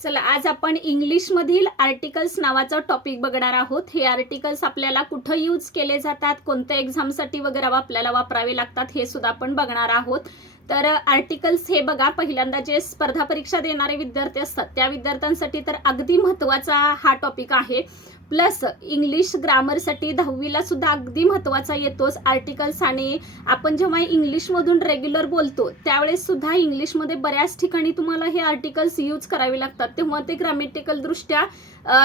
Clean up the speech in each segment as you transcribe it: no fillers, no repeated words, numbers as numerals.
चला आज आपण इंग्लिशमधील आर्टिकल्स नावाचा टॉपिक बघणार आहोत. हे आर्टिकल्स आपल्याला कुठं यूज केले जातात, कोणत्या एक्झामसाठी वगैरे आपल्याला वापरावे लागतात हे सुद्धा आपण बघणार आहोत. तर आर्टिकल्स हे बघा, पहिल्यांदा जे स्पर्धा परीक्षा देणारे विद्यार्थी असतात त्या विद्यार्थ्यांसाठी तर अगदी महत्त्वाचा हा टॉपिक आहे. प्लस इंग्लिश ग्रामरसाठी 10वीला सुद्धा अगदी महत्त्वाचा येतोच आर्टिकल्स. आणि आपण जेव्हा इंग्लिशमधून रेग्युलर बोलतो त्यावेळेस सुद्धा इंग्लिशमध्ये बऱ्याच ठिकाणी तुम्हाला हे आर्टिकल्स यूज करावे लागतात, तेव्हा ते ग्रामॅटिकल दृष्ट्या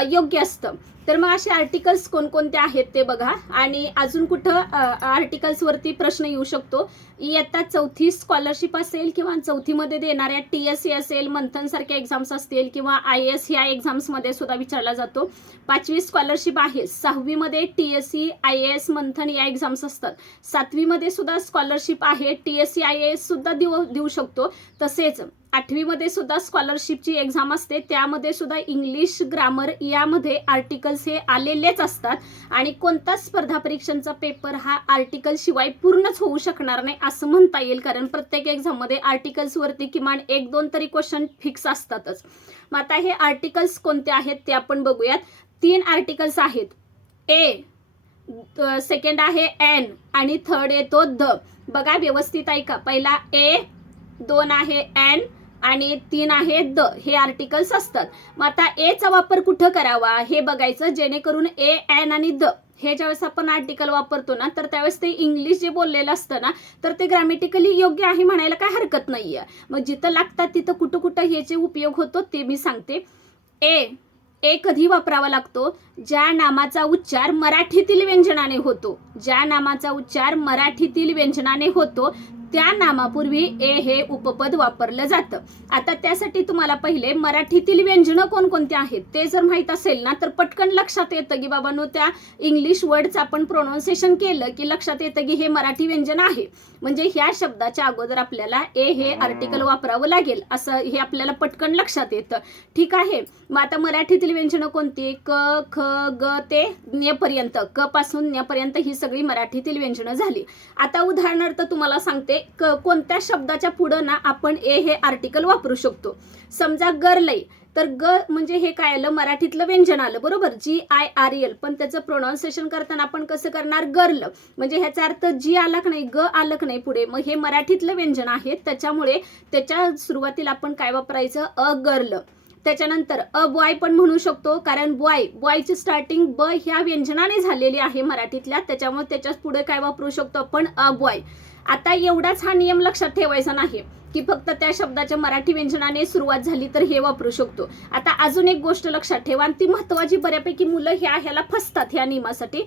योग्य असतं. तर मग असे आर्टिकल्स कोणकोणते आहेत ते बघा. आणि अजून कुठं आर्टिकल्सवरती प्रश्न येऊ शकतो, इयत्ता 4थी स्कॉलरशिप असेल किंवा 4थीमध्ये देणाऱ्या TSE असेल, मंथन सारख्या एक्झाम्स असतील किंवा IAS ह्या एक्झाम्समध्ये सुद्धा विचारला जातो. 5वी स्कॉलरशिप आहे, 6वीमध्ये TSE IAS मंथन या एक्झाम्स असतात. 7वीमध्ये सुद्धा स्कॉलरशिप आहे, TSE IAS सुद्धा देऊ शकतो. तसेच 8वीमध्ये सुद्धा स्कॉलरशिपची एक्झाम असते, त्यामध्ये सुद्धा इंग्लिश ग्रामर यामध्ये आर्टिकल्स हे आलेलेच असतात. आणि कोणताच स्पर्धा परीक्षांचा पेपर हा आर्टिकल शिवाय पूर्णच होऊ शकणार नाही असं म्हणता येईल, कारण प्रत्येक एक्झाममध्ये आर्टिकल्सवरती किमान 1-2 तरी क्वेश्चन फिक्स असतातच. मग आता हे आर्टिकल्स कोणते आहेत ते आपण बघूयात. 3 आर्टिकल्स आहेत. ए, सेकंड आहे एन आणि थर्ड येतो द. बघा व्यवस्थित ऐका, पहिला ए, 2 आहे एन आणि 3 आहे द. हे आर्टिकल्स असतात. मग आता ए चा वापर कुठं करावा हे बघायचं, जेणेकरून ए, एन आणि द हे ज्यावेळेस आपण आर्टिकल वापरतो ना, तर त्यावेळेस ते इंग्लिश जे बोललेलं असतं ना, तर ते ग्रामॅटिकली योग्य आहे म्हणायला काय हरकत नाहीये. मग जिथं लागतात तिथं कुठं कुठं ह्याचे उपयोग होतो ते मी सांगते. ए कधी वापरावा लागतो? ज्या नामाचा उच्चार मराठीतील व्यंजनाने होतो, ज्या नामाचा उच्चार मराठीतील व्यंजनाने होतो त्या नामापूर्वी ए हे उपपद वापरलं जातं. आता त्यासाठी तुम्हाला पहिले मराठीतील व्यंजनं कोणकोणती आहेत ते जर माहीत असेल ना, तर पटकन लक्षात येतं की बाबांनो त्या इंग्लिश वर्डचं आपण प्रोनाऊन्सिएशन केलं की लक्षात येतं की हे मराठी व्यंजन आहे. म्हणजे ह्या शब्दाच्या अगोदर आपल्याला ए हे आर्टिकल वापरावं लागेल असं हे आपल्याला पटकन लक्षात येतं. ठीक आहे. मग आता मराठीतील व्यंजनं कोणती? क, ख, ग ते ञ पर्यंत, क पासून ञ पर्यंत ही सगळी मराठीतील व्यंजनं झाली. आता उदाहरणार्थ तुम्हाला सांगते, कोणत्या शब्दाच्या पुढं ना आपण ए हे आर्टिकल वापरू शकतो. समजा गर्लय, तर ग म्हणजे हे काय आलं? मराठीतलं व्यंजन आलं, बरोबर, GIRL. पण त्याचं प्रोनाऊन्सिएशन करताना आपण कसं करणार? गर्ल. म्हणजे ह्याचा अर्थ जी आला की नाही, ग आलं की नाही पुढे, मग हे मराठीतलं व्यंजन आहे, त्याच्यामुळे त्याच्या सुरुवातीला आपण काय वापरायचं? A girl. त्याच्यानंतर अ बॉय पण म्हणू शकतो, कारण बॉयची स्टार्टिंग ब ह्या व्यंजनाने झालेली आहे मराठीतल्या, त्याच्यामुळे त्याच्याच पुढे काय वापरू शकतो आपण? A boy. आता एवढाच हा नियम लक्षात ठेवायचा नाही की फक्त त्या शब्दाच्या मराठी व्यंजनाने सुरुवात झाली तर हे वापरू शकतो. आता अजून एक गोष्ट लक्षात ठेवा, आणि ती महत्वाची, बऱ्यापैकी मुलं ह्याला फसतात ह्या नियमासाठी.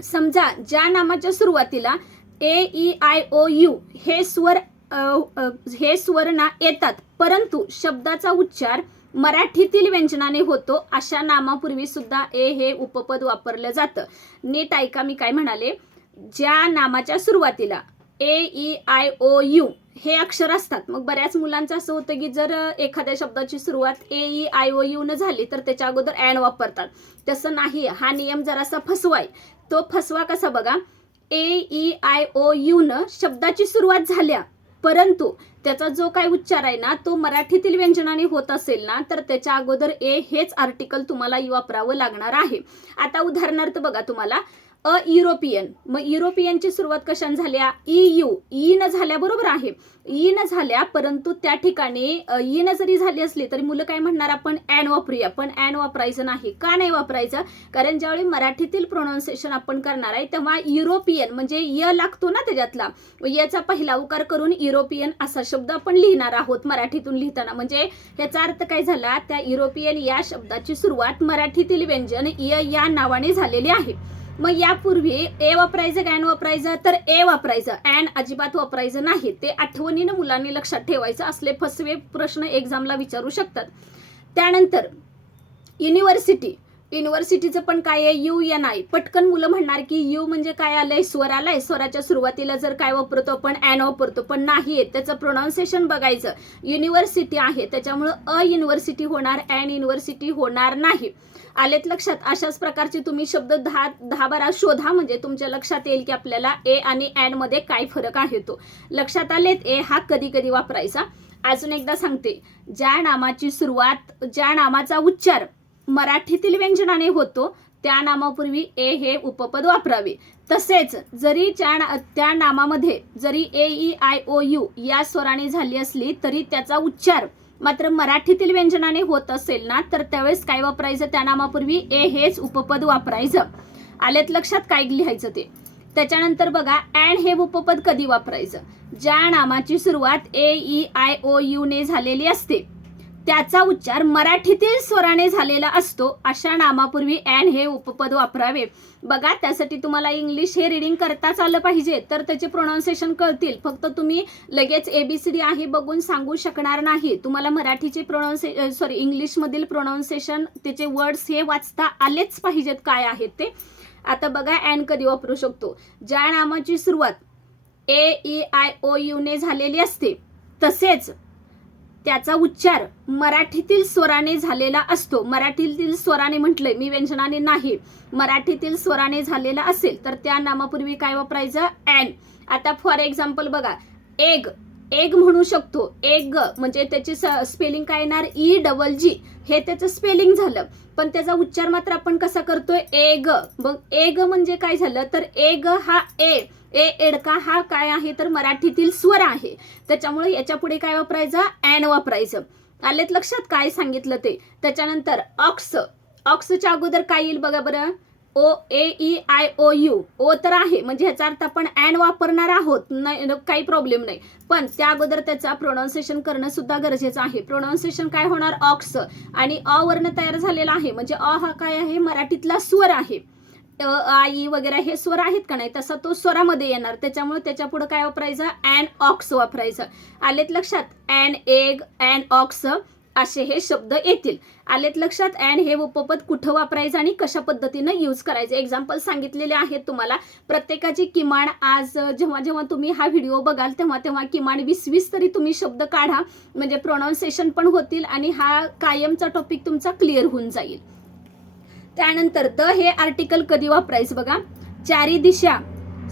समजा ज्या नामाच्या सुरुवातीला AEIOU हे स्वर ना येतात, परंतु शब्दाचा उच्चार मराठीतील व्यंजनाने होतो, अशा नामापूर्वी सुद्धा ए हे उपपद वापरलं जातं. नीट ऐका मी काय म्हणाले. ज्या नामाच्या सुरुवातीला AEIOU हे अक्षर असतात, मग बऱ्याच मुलांचं असं होतं की जर एखाद्या शब्दाची सुरुवात AEIOU न झाली तर त्याच्या अगोदर ॲन वापरतात. तसं नाही, हा नियम जरासा फसवाय. तो फसवा कसा बघा, AEIOU न शब्दाची सुरुवात झाल्या, परंतु त्याचा जो काय उच्चार आहे ना तो मराठीतील व्यंजनाने होत असेल ना, तर त्याच्या अगोदर ए हेच आर्टिकल तुम्हाला वापरावं लागणार आहे. आता उदाहरणार्थ बघा, तुम्हाला युरोपियन, मग युरोपियनची सुरुवात कशाने झाल्या? EU, ई न झाल्या, बरोबर आहे, ई न झाल्या, परंतु त्या ठिकाणी ई न जरी झाली असली तरी मुलं काय म्हणणार? आपण ॲन वापरूया. पण ॲन वापरायचं नाही. का नाही वापरायचं? कारण ज्यावेळी मराठीतील प्रोनाऊन्सिएशन आपण करणार आहे तेव्हा युरोपियन म्हणजे य लागतो ना त्याच्यातला, याचा पहिला उकार करून युरोपियन असा शब्द आपण लिहिणार आहोत मराठीतून लिहिताना. म्हणजे याचा अर्थ काय झाला? त्या युरोपियन या शब्दाची सुरुवात मराठीतील व्यंजन य या नावाने झालेली आहे. मग यापूर्वी ए वापरायचं का ॲन वापरायचं? तर ए वापरायचं, ॲन अजिबात वापरायचं नाही. ते आठवणीनं मुलांनी लक्षात ठेवायचं. असले फसवे प्रश्न एक्झामला विचारू शकतात. त्यानंतर युनिव्हर्सिटीचं पण काय आहे? UNI. पटकन मुलं म्हणणार की यू म्हणजे काय आलंय? स्वर आलाय. स्वराच्या सुरुवातीला जर काय वापरतो आपण? ॲन वापरतो, पण नाही, त्याचं प्रोनाऊन्सिएशन बघायचं. युनिव्हर्सिटी आहे त्याच्यामुळं अ युनिव्हर्सिटी होणार, ॲन युनिव्हर्सिटी होणार नाही. आलेत लक्षात? अशाच प्रकारचे तुम्ही शब्द 10-12 शोधा, म्हणजे तुमच्या लक्षात येईल की आपल्याला ए आणि ॲन मध्ये काय फरक आहे तो. लक्षात आलेत? ए हा कधी कधी वापरायचा. अजून एकदा सांगते, ज्या नामाचा उच्चार मराठीतील व्यंजनाने होतो त्या नामापूर्वी ए हे उपपद वापरावे. तसेच जरी त्या नामामध्ये जरी ए ई आय ओ यू या स्वराने झाली असली तरी त्याचा उच्चार मात्र मराठीतील व्यंजनाने होत असेल ना, तर त्यावेळेस काय वापरायचं, त्या नामापूर्वी ए हेच उपपद वापरायचं. आलेत लक्षात काय लिहायचं ते. त्याच्यानंतर बघा, अँड हे उपपद कधी वापरायचं, ज्या नामाची सुरुवात ए ई आय ओ यू ने झालेली असते त्याचा उच्चार मराठीतील स्वराने झालेला असतो अशा नामापूर्वी अँड हे उपपद वापरावे. बघा, त्यासाठी तुम्हाला इंग्लिश हे रीडिंग करताच आलं पाहिजे तर त्याचे प्रोनाऊन्सिएशन कळतील. फक्त तुम्ही लगेच ABCD आहे बघून सांगू शकणार नाही. तुम्हाला मराठीचे इंग्लिशमधील प्रोनाऊन्सिएशन त्याचे वर्ड्स हे वाचता आलेच पाहिजेत काय आहेत ते. आता बघा, अँड कधी वापरू शकतो, ज्या नामाची सुरुवात ए ई आय ओ यू ने झालेली असते तसेच त्याचा उच्चार मराठीतील स्वराने झालेला असतो. मराठीतील स्वराने म्हटलंय मी, व्यंजनाने नाही. मराठीतील स्वराने झालेला असेल तर त्या नामापूर्वी काय वापरायचं, अँड. आता फॉर एक्झाम्पल बघा, एग म्हणू शकतो. एग म्हणजे त्याची स्पेलिंग काय येणार, EGG हे त्याचं स्पेलिंग झालं. पण त्याचा उच्चार मात्र आपण कसा करतोय, एग. मग एग म्हणजे काय झालं तर एग हा एडका हा काय आहे तर मराठीतील स्वर आहे. त्याच्यामुळे याच्या पुढे काय वापरायचं, अँड वापरायचं. आलेत लक्षात काय सांगितलं ते. त्याच्यानंतर ऑक्सच्या अगोदर काय येईल बघा बरं, OAEIOU. ओ तर आहे म्हणजे ह्याचा अर्थ आपण अँड वापरणार आहोत, काही प्रॉब्लेम नाही. पण त्या अगोदर त्याचा प्रोनाऊन्सिएशन करणं सुद्धा गरजेचं आहे. प्रोनाऊन्सिएशन काय होणार, ऑक्स, आणि अ वर्ण तयार झालेला आहे म्हणजे अ हा काय आहे मराठीतला स्वर आहे. आई वगैरे हे स्वर आहेत का नाही, तसा तो स्वरामध्ये येणार. त्याच्यामुळे त्याच्या पुढे काय वापरायचं, अँड ऑक्स वापरायचं. आलेत लक्षात, अँड एग, अँड ऑक्स असे हे शब्द येतील. आलेत लक्षात. अँड हे उपपद कुठं वापरायचं आणि कशा पद्धतीनं यूज करायचं एक्झाम्पल सांगितलेले आहेत तुम्हाला. प्रत्येकाची किमान आज जेव्हा तुम्ही हा व्हिडिओ बघाल तेव्हा किमान 20 तरी तुम्ही शब्द काढा, म्हणजे प्रोनाऊन्सिएशन पण होतील आणि हा कायमचा टॉपिक तुमचा क्लिअर होऊन जाईल. त्यानंतर द हे आर्टिकल कधी वापरायचं बघा, चारी दिशा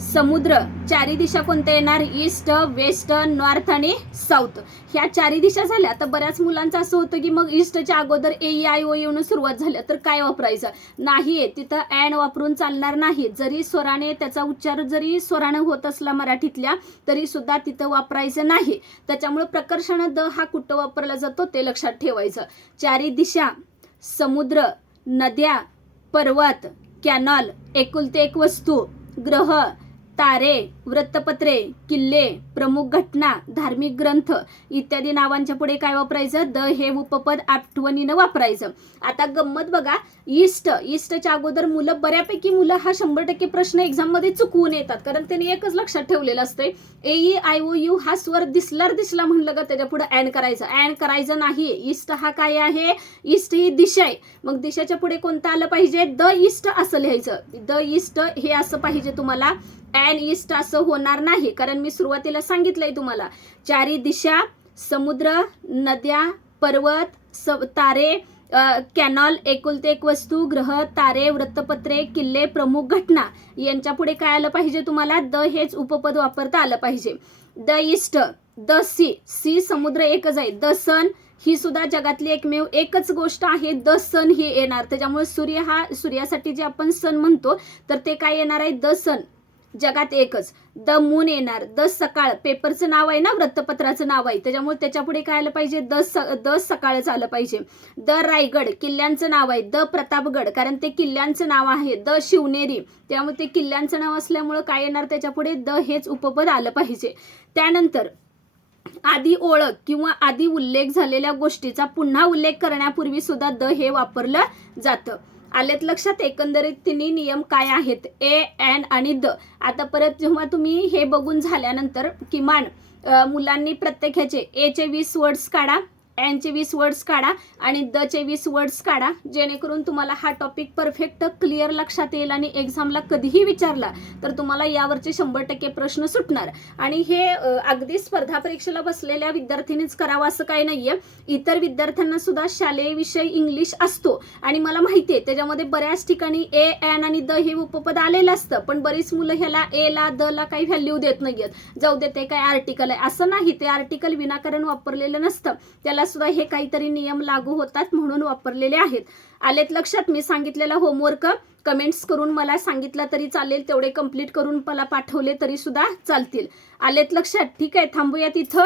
समुद्र. चारी दिशा कोणत्या येणार, ईस्ट, वेस्ट, नॉर्थ आणि साऊथ. ह्या चारी दिशा झाल्या. आता बऱ्याच मुलांचं असं होतं की मग ईस्टच्या अगोदर AEIOU न सुरुवात झाल्या तर काय वापरायचं, नाहीये तिथं अँड वापरून चालणार नाही. जरी स्वराने त्याचा उच्चार जरी स्वराने होत असला मराठीतल्या तरी सुद्धा तिथं वापरायचं नाही. त्याच्यामुळे प्रकर्षण द हा कुठं वापरला जातो ते लक्षात ठेवायचं. चारी दिशा, समुद्र, नद्या, पर्वत, कॅनॉल, एकुलते एक वस्तू, ग्रह, तारे, वृत्तपत्रे, किल्ले, प्रमुख घटना, धार्मिक ग्रंथ इत्यादी नावांच्या पुढे काय वापरायचं, द हे उपपद आठवणीनं वापरायचं. आता गंमत बघा, ईस्टच्या अगोदर बऱ्यापैकी मुलं हा 100% प्रश्न एक्झाम मध्ये चुकवून येतात, कारण त्यांनी एकच लक्षात ठेवलेलं असतंय AEIOU हा स्वर दिसला म्हणलं का त्याच्या पुढे अँड करायचं नाही. ईस्ट हा काय आहे, ईस्ट ही दिशा आहे. मग दिशेच्या पुढे कोणतं आलं पाहिजे, द ईस्ट असं लिहायचं. द ईस्ट हे असं पाहिजे तुम्हाला, अँड ईस्ट असं होणार नाही, कारण मी सुरुवातीला सांगितलंय तुम्हाला चारी दिशा, समुद्र, नद्या, पर्वत, तारे, कॅनॉल, एकुलते एक वस्तू, ग्रह, तारे, वृत्तपत्रे, किल्ले, प्रमुख घटना यांच्या पुढे काय आलं पाहिजे तुम्हाला, द हेच उपपद वापरता आलं पाहिजे. द ईस्ट, द सी समुद्र एकच आहे. द सन ही सुद्धा जगातली एकमेव एकच गोष्ट आहे, द सन ही येणार. त्याच्यामुळे सूर्यासाठी जे आपण सन म्हणतो तर ते काय येणार आहे, द सन जगात एकच. द मून येणार. द सकाळ पेपरचं नाव आहे ना, वृत्तपत्राचं नाव आहे, त्याच्यामुळे त्याच्या पुढे काय आलं पाहिजे, द सकाळच आलं पाहिजे. द रायगड किल्ल्यांचं नाव आहे. द प्रतापगड कारण ते किल्ल्यांचं नाव आहे. द शिवनेरी त्यामुळे ते किल्ल्यांचं नाव असल्यामुळे काय येणार त्याच्या पुढे, द हेच उपपद आलं पाहिजे. त्यानंतर आधी ओळख किंवा आधी उल्लेख झालेल्या गोष्टीचा पुन्हा उल्लेख करण्यापूर्वी सुद्धा द हे वापरलं जातं. आलेत लक्षात. एकंदरीत तिन्ही नियम काय आहेत, ए, अँड आणि द. आता परत जेव्हा तुम्ही हे बघून झाल्यानंतर किमान मुलांनी प्रत्येक ह्याचे एचे 20 वर्ड्स काढा, एनचे 20 वर्ड्स काढा आणि द चे 20 वर्ड्स काढा, जेणेकरून तुम्हाला हा टॉपिक परफेक्ट क्लिअर लक्षात येईल आणि एक्झामला कधीही विचारला तर तुम्हाला यावरचे 100% प्रश्न सुटणार. आणि हे अगदी स्पर्धा परीक्षेला बसलेल्या विद्यार्थ्यांनीच करावं असं काही नाहीये. इतर विद्यार्थ्यांना सुद्धा शालेय विषय इंग्लिश असतो आणि मला माहिती आहे त्याच्यामध्ये बऱ्याच ठिकाणी ए, एन आणि द हे उपपद आलेलं असतं, पण बरीच मुलं ह्याला ए ला द ला काही व्हॅल्यू देत नाहीयेत. जाऊ दे ते काय आर्टिकल आहे, असं नाही. ते आर्टिकल विनाकारण वापरलेलं नसतं, त्याला सुद्धा हे काहीतरी नियम लागू होतात म्हणून वापरलेले आहेत. आलेत लक्षात? मी सांगितलेला होमवर्क कमेंट्स करून मला सांगितलं तरी चालेल, तेवढे कंप्लीट करून मला पाठवले तरी सुद्धा चालतील. आलेत लक्षात? ठीक आहे, थांबूयात इथं.